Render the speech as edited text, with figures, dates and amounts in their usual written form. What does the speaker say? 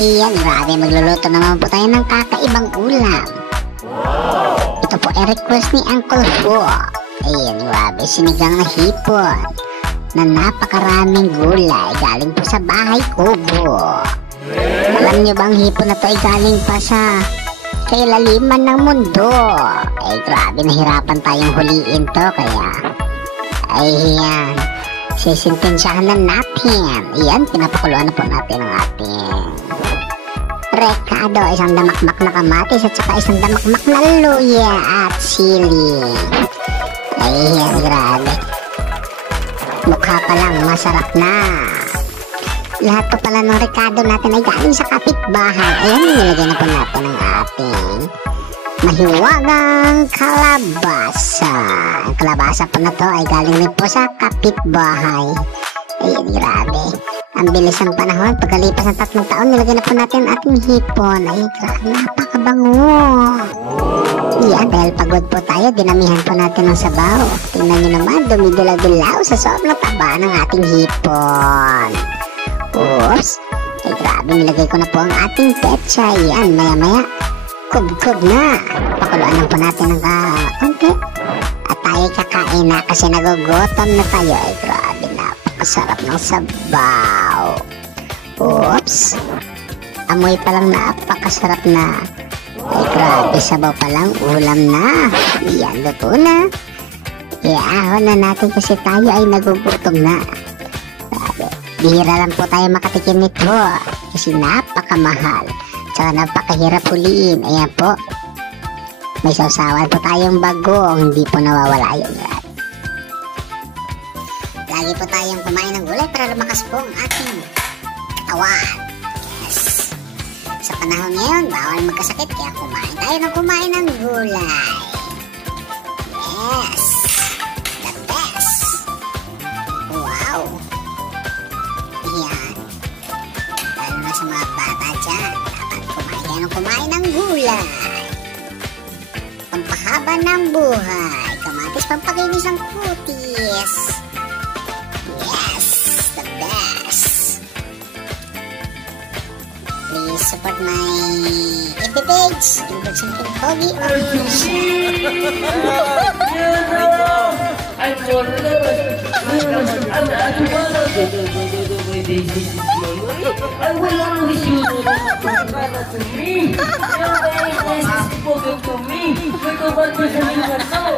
Iyan, grabe, magluluto naman po tayo ng kakaibang ulam. Ito po ay request ni Uncle Po. Ayan, grabe, sinigang na hipon na napakaraming gulay galing po sa bahay kubo. Alam nyo bang hipon na to ay galing pa sa kailaliman ng mundo? Ay grabe, nahirapan tayong huliin to, kaya ayan, sisintensyahan na natin. Ayan, pinapakuluan na po natin ang ating rekado, isang damakmak na kamatis at saka isang damakmak na luya at sili. Ayan, grabe, mukha pa lang masarap na. Lahat po pala ng rekado natin ay galing sa kapitbahay. Ayan, nilagay na po natin ang ating mahiwagang kalabasa. Ang kalabasa po na to ay galing rin po sa kapitbahay. Ayan, grabe, ang bilis ng panahon. Pagkalipas ng 3 taon, nilagay na po natin ang ating hipon. Ay, grabe, napakabango. Yan, dahil pagod po tayo, dinamihan po natin ng sabaw. Tingnan nyo naman, dumidilaw-dilaw sa sobrang taba ng ating hipon. Oops, ay grabe, nilagay ko na po ang ating petsa. Yan, maya-maya, kub-kub na. Pakuluan lang po natin ng konti. At tayo kakain na kasi nagugutom na tayo. Ay grabe, napakasarap ng sabaw. Oops, amoy pa lang napakasarap na. Ay grabe, sabaw pa lang, ulam na. Yan, luto na. Iahon na natin kasi tayo ay nagugutom na. Grabe, bihira lang po tayo makatikim nito kasi napakamahal, tsaka napakahirap huliin. Ayan po, may sausawan po tayong bagong hindi po nawawala yun. Lagi po tayong kumain ng gulay para lumakas po ang ating katawan. Yes, sa panahon ngayon bawal magkasakit, kaya kumain tayo ng kumain ng gulay. Yes, the best. Wow. Yan, lalo na sa mga bata dyan, dapat kumain kayo ng kumain ng gulay. Pampahaba ng buhay, kamatis pampakinis ang kutis. Yes, the best. Please support my FB page, Gilbert Santin Pogi Official. I will always use it to me. You're very nice to me. Ikaw ba ito sa mga tao?